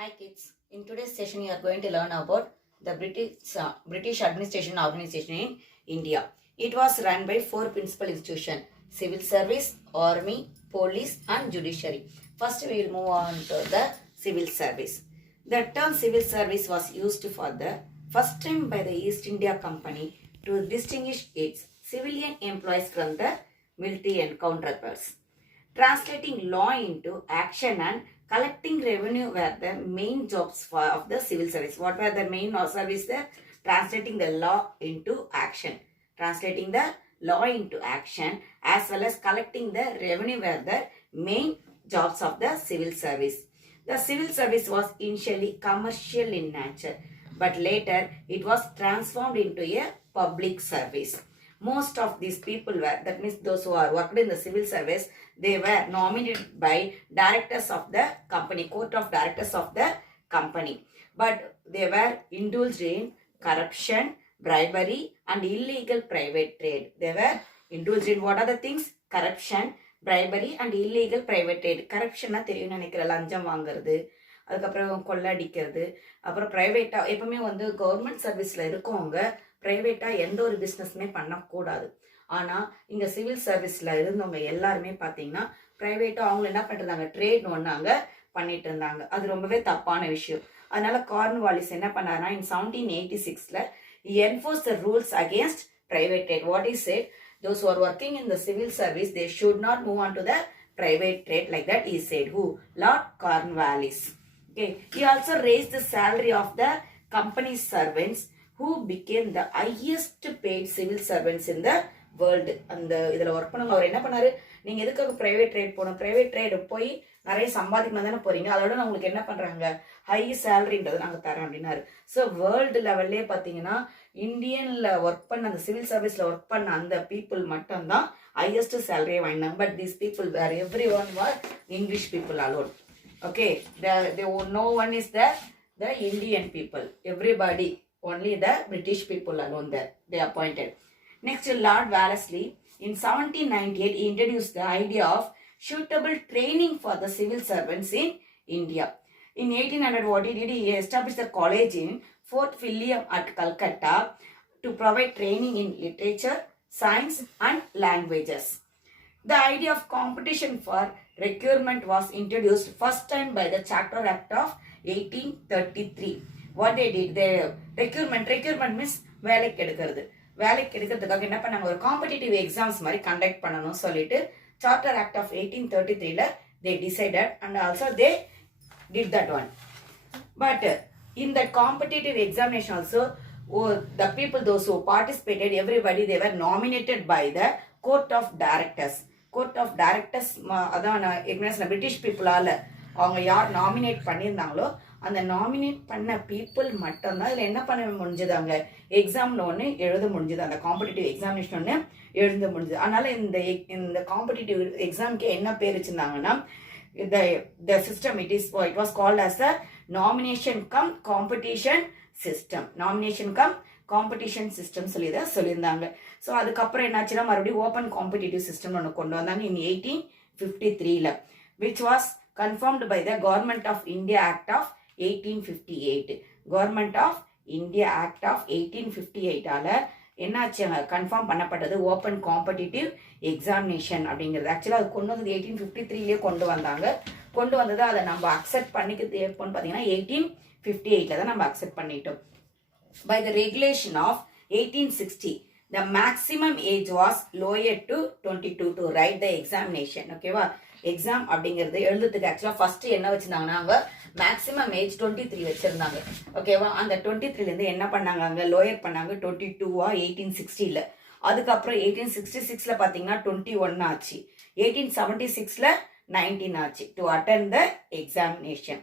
Hi kids, in today's session you are going to learn about the British administration organization in India. It was run by four principal institutions: civil service, army, police and judiciary. First we will move on to the civil service. The term civil service was used for the first time by the East India Company to distinguish its civilian employees from the military and counterparts. Translating law into action and collecting revenue were the main jobs of the civil service. What were the main service there? Translating the law into action. Translating the law into action as well as collecting the revenue were the main jobs of the civil service. The civil service was initially commercial in nature, but later it was transformed into a public service. Most of these people were, that means those who are worked in the civil service, they were nominated by directors of the company, court of directors of the company. But they were indulged in corruption, bribery and illegal private trade. They were indulged in what are the things? Corruption, bribery and illegal private trade. Corruption தெரியும் நினைக்கிற லஞ்சம் வாங்குறது, அதுக்கப்புறம் கொள்ளடிக்கிறது, அப்புறம் ப்ரைவேட்டா எப்பவுமே கவர்மெண்ட் சர்வீஸ்ல இருக்கவங்க பிரைவேட்டா எந்த ஒரு பிஸ்னஸுமே பண்ணக்கூடாது. ஆனா இங்க சிவில் சர்வீஸ்ல இருந்தவங்க எல்லாருமே பாத்தீங்கன்னா பிரைவேட்டா அவங்க என்ன பண்ணிருந்தாங்க, ட்ரேட் ஒண்ணாங்க பண்ணிட்டு இருந்தாங்க. அது ரொம்பவே தப்பான விஷயம். அதனால கார்ன்வாலிஸ் என்ன பண்ணாருன்னா in 1786ல he enforced the rules against private trade. What he said, those who are working in the civil service, they should not move on to the private trade like that. He said, who? Lord Cornwallis. Okay. He also raised the salary of the company servants who became the highest paid civil servants in the world. அந்த இதில் ஒர்க் பண்ணவங்க அவர் என்ன பண்ணாரு, நீங்கள் எதுக்காக private trade போகணும், private trade போய் நிறைய சம்பாதிக்கணும் தானே போறீங்க, அதோட உங்களுக்கு என்ன பண்ணுறாங்க, ஹை சேலரின்றது நாங்கள் தரோம் அப்படின்னாரு. ஸோ வேர்ல்டு லெவல்லே பார்த்தீங்கன்னா இந்தியனில் ஒர்க் பண்ண அந்த சிவில் சர்வீஸில் ஒர்க் பண்ண அந்த பீப்புள் மட்டும்தான் ஹையஸ்ட் சேலரியை வாங்கினாங்க. But these people were every one were English people alone. Okay, no one is the Indian people. Everybody, only the British people alone there they appointed. Next, Lord Wellesley in 1798 he introduced the idea of suitable training for the civil servants in India. In 1800 what he did, he established a college in Fort William at Calcutta to provide training in literature, science and languages. The idea of competition for recruitment was introduced first time by the Charter Act of 1833. What they did, they recruitment means வேலைக்கு எடுக்கிறதுக்காக என்ன பண்ணாங்க, ஒரு competitive exams மாதிரி conduct பண்ணணும் சொல்லிட்டு charter act of 1833ல they decided and also they did that one. But in that competitive examination also, the people, those who participated, everybody, they were nominated by the court of directors. Court of directors அதான் British பீப்புளால் அவங்க யார் நாமினேட் பண்ணியிருந்தாங்களோ அந்த நாமினேட் பண்ண பீப்புள் மட்டும்தான் இதில் என்ன பண்ண முடிஞ்சது, அங்கே எக்ஸாமில் ஒன்று எழுத முடிஞ்சது, அந்த காம்படிட்டிவ் எக்ஸாமினேஷன் ஒன்று எழுத முடிஞ்சது. அதனால் இந்த காம்படிட்டிவ் எக்ஸாமுக்கு என்ன பேர் வச்சுருந்தாங்கன்னா, the system it was called as a nomination cum competition system. nomination cum competition system சொல்லியிருந்தாங்க. ஸோ அதுக்கப்புறம் என்னாச்சுன்னா மறுபடியும் ஓப்பன் காம்படிட்டிவ் சிஸ்டம் ஒன்று கொண்டு வந்தாங்க in 1853ல, which was confirmed by the Government of India Act of 1858. Government of India Act of 1858ஆல என்னாச்சு, கன்ஃபார்ம் பண்ணப்பட்டது ஓப்பன் காம்படிட்டிவ் எக்ஸாமினேஷன் அப்படிங்கிறது. ஆக்சுவலாக அது கொண்டு வந்தது 1853லேயே கொண்டு வந்தது. அதை நம்ம அக்செப்ட் பண்ணிக்கிறது எப்போன்னு பார்த்தீங்கன்னா 1858ல தான் நம்ம அக்செப்ட் பண்ணிட்டோம். By the regulation of 1860, the maximum age was lowered to 22 to write the examination. ஓகேவா, எக்ஸாம் அப்படிங்கிறது எழுதுறதுக்கு ஆக்சுவலாக ஃபர்ஸ்ட் என்ன வச்சிருந்தாங்கன்னா அவங்க மேக்ஸிமம் ஏஜ் 23 வச்சிருந்தாங்க. ஓகேவா, அந்த 23லேருந்து என்ன பண்ணாங்க, அங்கே லோயர் பண்ணாங்க 22வா 1860ல. அதுக்கப்புறம் 1866ல பார்த்தீங்கன்னா 21 ஆச்சு, 1876ல 19 ஆச்சு to attend the examination.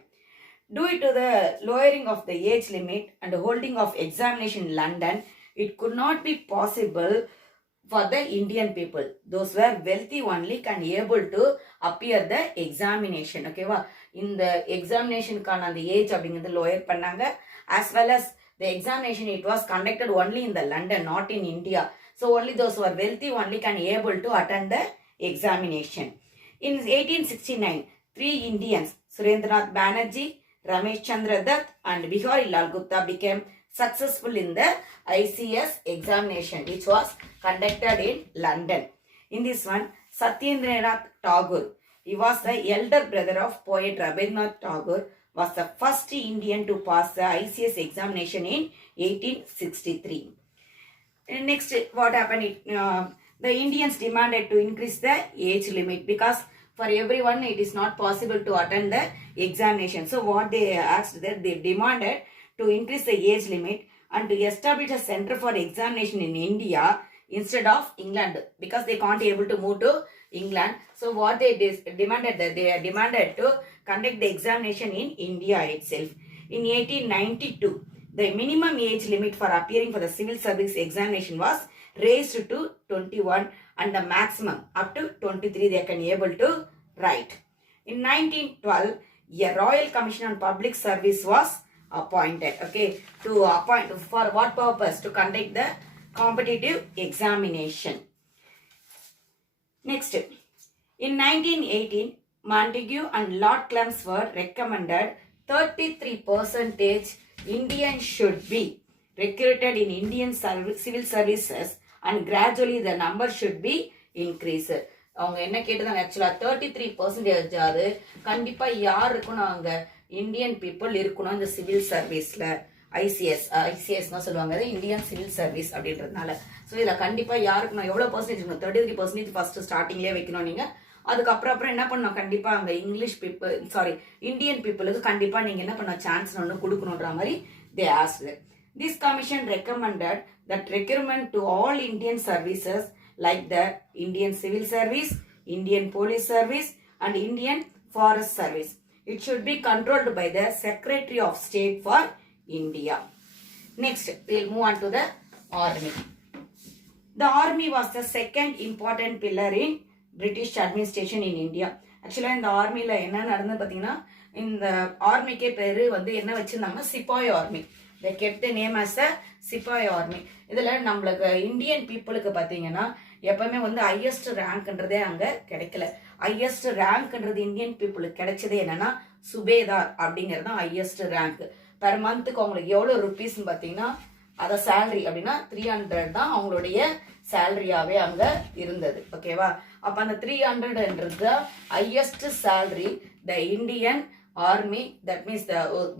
Due to the lowering of the age limit and holding of examination in London, it could not be possible for the Indian people. Those were wealthy only can able to appear the examination. ஓகேவா, இந்த எக்ஸாமினேஷனுக்கான அந்த ஏஜ் அப்படிங்கிறது லோயர் பண்ணாங்க. as well as the examination it was conducted only in the London, not in India. So only those who are wealthy only can able to attend the examination. In 1869, 3 Indians, Surendranath Banerjee, Ramesh Chandra Dutt and Bihari Lal Gupta became successful in the ICS examination which was conducted in London. In this one, Satyendranath Tagore, he was the elder brother of poet Rabindranath Tagore, was the first Indian to pass the ICS examination in 1863. Next, what happened? The Indians demanded to increase the age limit because for everyone it is not possible to attend the examination. So what they asked that they demanded to increase the age limit and to establish a center for examination in India instead of England because they can't able to move to England. So what they demanded that they demanded to conduct the examination in India itself. In 1892, the minimum age limit for appearing for the civil service examination was raised to 21 and the maximum up to 23 they can able to write. In 1912, a Royal Commission on Public Service was appointed. Okay, to appoint for what purpose? To conduct the competitive examination. Next, in 1918, Montagu and Lord Chelmsford recommended 33% Indians should be recruited in Indian civil services and gradually the number should be increased. அவங்க என்ன கேட்டதாங்க ஆக்சுவலா 33% அது கண்டிப்பா யார் இருக்கணும் அங்க Indian people இருக்கணும் இந்த சிவில் சர்வீஸ்ல ஐசிஎஸ் தான் சொல்லுவாங்க இந்தியன் சிவில் சர்வீஸ் அப்படின்றதுனால. ஸோ இதுல கண்டிப்பா யாருக்கணும் எவ்வளவு பர்சன்டேஜ் இருக்கணும் 33% ஃபர்ஸ்ட் ஸ்டார்டிங்லேயே வைக்கணும் நீங்க. அதுக்கப்புறம் என்ன பண்ணணும் கண்டிப்பா அங்க இங்கிலீஷ் பீப்புள் இந்தியன் பீப்புளுக்கு கண்டிப்பா நீங்க என்ன பண்ண சான்ஸ் ஒன்று கொடுக்கணுன்ற மாதிரி they asked. This commission recommended that recruitment to all Indian services like the Indian Civil Service, Indian Police Service and Indian Forest Service. It should be controlled by the Secretary of State for India. Next, we'll move on to the Army. The Army was the second important pillar in British administration in India. Actually, இந்த ஆர்மியில் என்ன நடந்து பார்த்தீங்கன்னா இந்த ஆர்மிக்கே பேர் என்ன வச்சுருந்தாங்கன்னா சிப்பாய் army. They kept the name as a சிப்பாய் ஆர்மி. இதில் நம்மளுக்கு இந்தியன் பீப்புளுக்கு பார்த்தீங்கன்னா எப்பவுமே ஹையஸ்ட் ரேங்க்ன்றதே அங்கே கிடைக்கல. ஹையஸ்ட் ரேங்க்ன்றது இந்தியன் பீப்புளுக்கு கிடைச்சது என்னன்னா சுபேதார் அப்படிங்கிறது தான் ஹையஸ்ட் ரேங்க். பெர் மந்த்துக்கு அவங்களுக்கு எவ்வளோ ருபீஸ்ன்னு பார்த்தீங்கன்னா அதை சேலரி அப்படின்னா 300 தான் அவங்களுடைய சேலரியாவே அங்க இருந்தது. ஓகேவா, அப்ப அந்த 300ன்றது தான் highest salary the Indian army. That means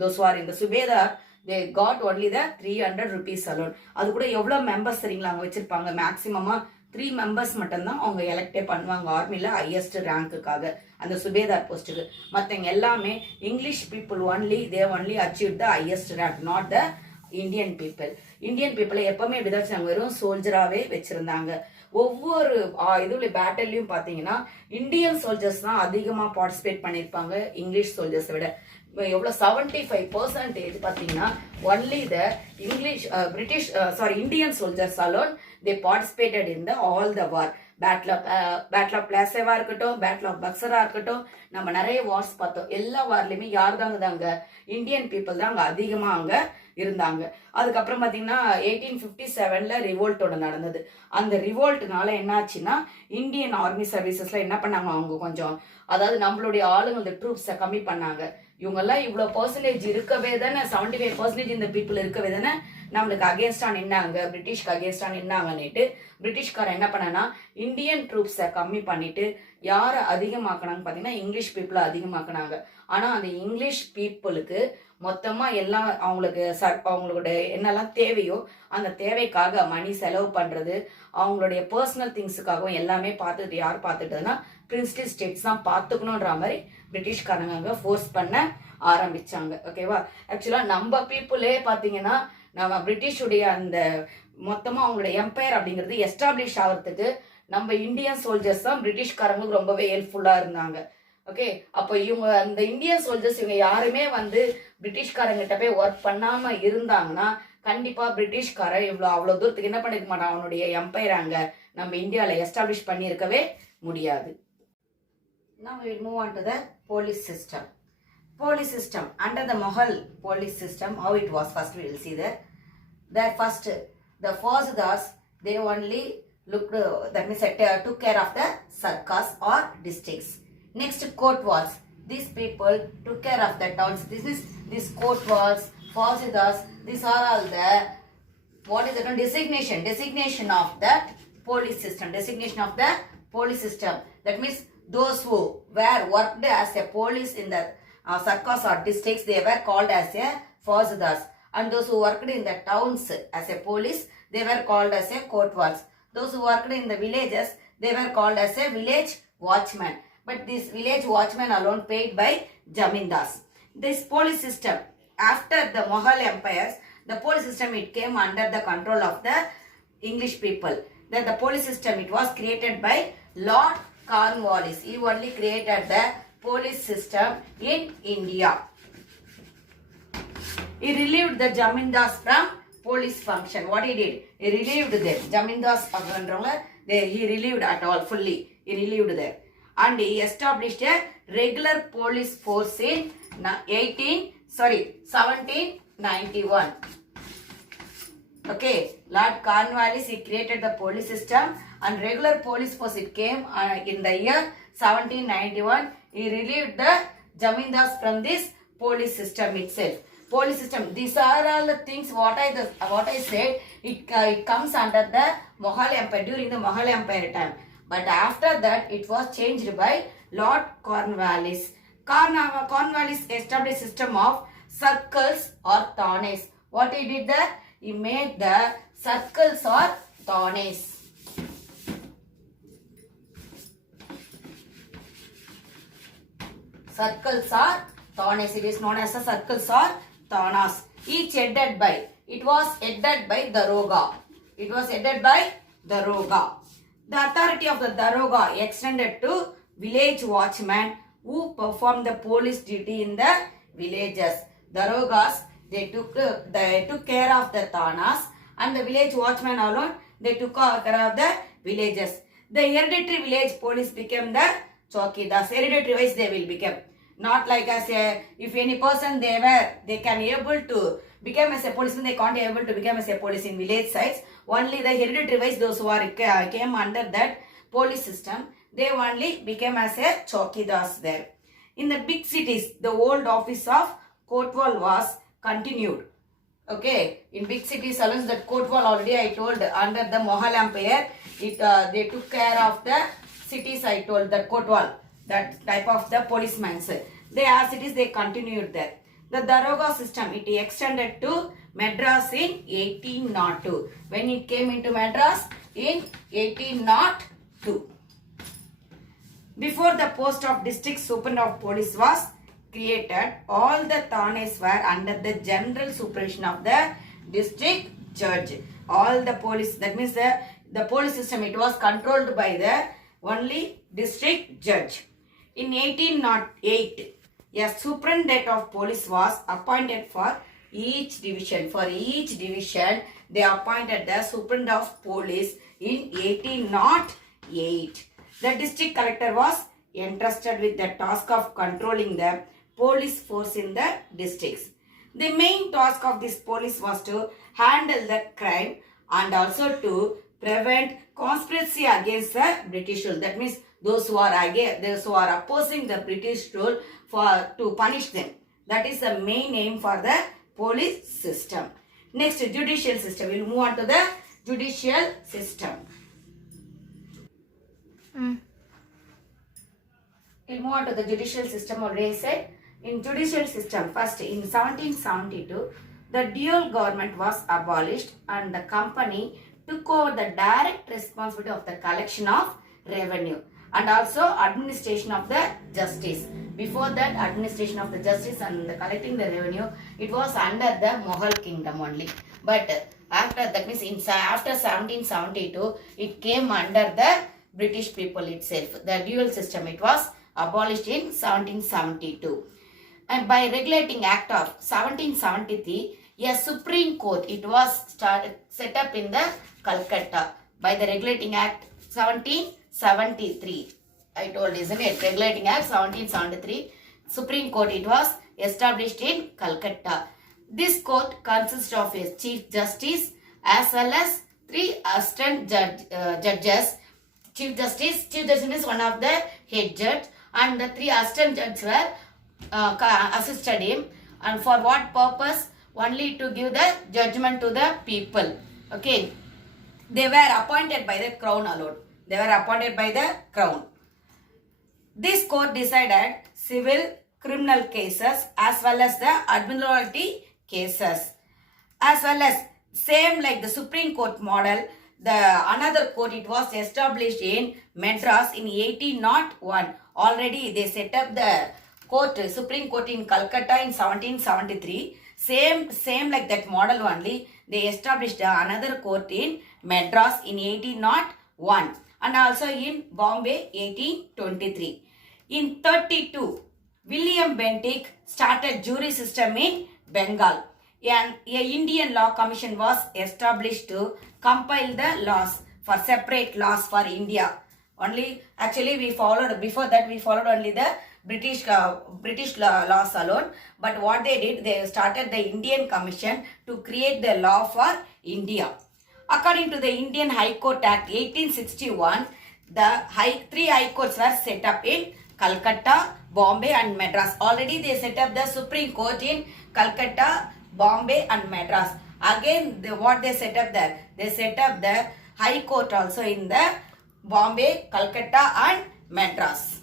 those who are in the Subedar they got only the 300 rupees alone. அது கூட எவ்வளவு மெம்பர்ஸ் சரிங்களா அவங்க வச்சிருப்பாங்க மேக்சிமமா 3 மெம்பர்ஸ் மட்டும்தான் அவங்க எலெக்டே பண்ணுவாங்க ஆர்மில ஹையஸ்ட் ரேங்க்குக்காக அந்த சுபேதார் போஸ்ட்டுக்கு. மற்றவங்க எல்லாமே English people only achieve the highest rank, not the Indian people. Indian பீப்புளை எப்பவுமே எப்படிதான் வெறும் சோல்ஜராகவே வச்சிருந்தாங்க. ஒவ்வொரு இதுல பேட்டல்லையும் பார்த்தீங்கன்னா இந்தியன் சோல்ஜர்ஸ் தான் அதிகமாக பார்ட்டிசிபேட் பண்ணியிருப்பாங்க இங்கிலீஷ் சோல்ஜர்ஸை விட. எவ்வளோ 75% பார்த்தீங்கன்னா only the Indian soldiers alone they participated in the all the war. Battle of பிளாசேவா இருக்கட்டும், பேட்டில் ஆஃப் பக்சரா இருக்கட்டும், நம்ம நிறைய வார்ஸ் பார்த்தோம். எல்லா வார்லையுமே யார் தாங்க இந்தியன் பீப்புள் தான் அங்கே அதிகமாக அங்கே இருந்தாங்க. அதுக்கப்புறம் பார்த்தீங்கன்னா 1857 ரிவோல்ட் ஒன்று நடந்தது. அந்த ரிவோல்ட்னால என்னாச்சுன்னா இந்தியன் ஆர்மி சர்வீசஸ்ல என்ன பண்ணாங்க, அவங்க கொஞ்சம் அதாவது நம்மளுடைய ஆளுங்க இந்த ட்ரூப்ஸை கம்மி பண்ணாங்க. இவங்கெல்லாம் இவ்வளோ பர்சன்டேஜ் இருக்கவே தானே 75% இந்த பீப்புள் இருக்கவே தானே நம்மளுக்கு அகேன்ஸ்டா நின்னாங்க, பிரிட்டிஷ்க்கு அகேன்ஸ்டா நின்னாங்கன்னுட்டு பிரிட்டிஷ்காரன் என்ன பண்ணனா இந்தியன் ட்ரூப்ஸை கம்மி பண்ணிட்டு யாரை அதிகமாக்கினாங்க பார்த்தீங்கன்னா இங்கிலீஷ் பீப்புளை அதிகமாக்கினாங்க. ஆனால் அந்த இங்கிலீஷ் பீப்புளுக்கு மொத்தமாக எல்லாம் அவங்களோட என்னெல்லாம் தேவையோ அந்த தேவைக்காக மணி செலவு பண்ணுறது, அவங்களுடைய பர்சனல் திங்ஸுக்காகவும் எல்லாமே பார்த்துட்டு யார் பார்த்துட்டுன்னா பிரின்ஸ்டன் ஸ்டேட்ஸ் தான் பார்த்துக்கணுன்ற மாதிரி பிரிட்டிஷ்காரங்க அங்கே ஃபோர்ஸ் பண்ண ஆரம்பிச்சாங்க. ஓகேவா, ஆக்சுவலாக நம்ம பீப்புளே பார்த்தீங்கன்னா நம்ம பிரிட்டிஷுடைய அந்த மொத்தமாக அவங்களோட எம்பையர் அப்படிங்கிறது எஸ்டாப்ளிஷ் ஆகிறதுக்கு நம்ம இந்தியன் சோல்ஜர்ஸ் தான் பிரிட்டிஷ்காரங்களுக்கு ரொம்பவே ஹெல்ப்ஃபுல்லாக இருந்தாங்க. ஓகே, அப்போ இவங்க அந்த இந்தியன் சோல்ஜர்ஸ் இவங்க யாருமே பிரிட்டிஷ்காரங்கிட்ட போய் ஒர்க் பண்ணாம இருந்தாங்கன்னா கண்டிப்பா பிரிட்டிஷ்காரன் அவ்வளோ தூரத்துக்கு என்ன பண்ணிருக்க மாட்டான், அவனுடைய எம்பையர் அங்க நம்ம இந்தியாவில் எஸ்டாப்ளிஷ் பண்ணியிருக்கவே முடியாது. Now we will move on to the police system. Police system under the Mughal police system, how it was first we will see there. That first the Fauzdars they only looked that means took care of the sarkars or districts. Next, court walls. these people took care of the towns. This kotwals, fauzidas, these are all the, what is the designation of the police system. Designation of the police system. That means those who were worked as a police in the circles or districts, they were called as a fauzidas. And those who worked in the towns as a police, they were called as a kotwals. Those who worked in the villages, they were called as a village watchman. But this village watchman alone paid by Jamindars. This police system, after the Mughal empires, the police system, it came under the control of the English people. Then the police system, it was created by Lord Cornwallis. He only created the police system in India. He relieved the Jamindars from police function. What he did? He relieved them. Jamindars, he relieved at all fully. He relieved them. And he established a regular police force in 1791. Okay, Lord Cornwallis, he created the police system, and regular police force, it came in the year 1791. He relieved the Jamindars from this police system itself. Police system, these are all the things what I said, it comes under the Mughal Empire, during the Mughal Empire time. But after that, it was changed by Lord Cornwallis. Cornwallis established a system of circles or thanes. What he did there? He made the circles or thanes. Circles or thanes. It is known as a circles or thanas. Each headed by, it was headed by Daroga. It was headed by Daroga. The authority of the Daroga extended to village watchmen who performed the police duty in the villages. Darogas, they took care of the thanas, and the village watchmen alone, they took care of the villages. The hereditary village police became the chowkidars. Hereditary wise they will become. Not like as a, if any person they can able to become as a policeman, they can't able to become as a police in village sites. Only the hereditary wise, those who are came under that police system, they only became as a chowkidars there. In the big cities, the old office of kotwal was continued. Okay, in big cities alone, that kotwal already I told under the Mughal Empire, they took care of the cities. I told that kotwal, that type of the policemen. They are cities, they continued there. The Daroga system, it extended to Madras in 1802. When it came into Madras in 1802. Before the post of district superintendent of police was created, all the thanes were under the general supervision of the district judge. All the police, that means the police system, it was controlled by the only district judge. In 1808, a superintendent of police was appointed for each division. For each division, they appointed the superintendent of police in 1808. The district collector was entrusted with the task of controlling the police force in the districts. The main task of this police was to handle the crime and also to prevent conspiracy against the British rule. That means those who are opposing the British rule to punish them. That is the main aim for the police system. Next, judicial system. We will move on to the judicial system. We'll move on to the judicial system. Already I said. In judicial system, first in 1772, the dual government was abolished and the company took over the direct responsibility of the collection of revenue and also administration of the justice. Before that, administration of the justice and the collecting the revenue, it was under the Mughal kingdom only. But after that means after 1772, it came under the British people itself. The dual system, it was abolished in 1772. And by regulating act of 1773, a Supreme Court, it was set up in the Calcutta by the regulating act 1773. I told, isn't it? Regulating act 1773. Supreme Court, it was established in Calcutta. This court consists of a Chief Justice as well as 3 assistant judges. Chief Justice is one of the head judge, and the 3 assistant judges were assisted him, and for what purpose? Only to give the judgment to the people. Okay, they were appointed by the crown alone. They were appointed by the crown. This court decided civil, criminal cases as well as the admiralty cases, as well as same like the Supreme Court model. The another court, it was established in Madras in 1801. Already they set up the court, Supreme Court in Calcutta in 1773. Same like that model only. They established another court in Madras in 1801 and also in Bombay 1823. In 32, William Bentinck started jury system in Bengal. An Indian Law Commission was established to compile the laws for separate laws for India. Only actually we followed, before that we followed only the British laws alone. But what they did, they started the Indian Commission to create the law for India. According to the Indian High Court Act 1861, the three high courts were set up in Calcutta, Bombay and Madras. Already they set up the Supreme Court in Calcutta, Bombay and Madras. Again, what they set up there? They set up the High Court also in the Bombay, Calcutta and Madras.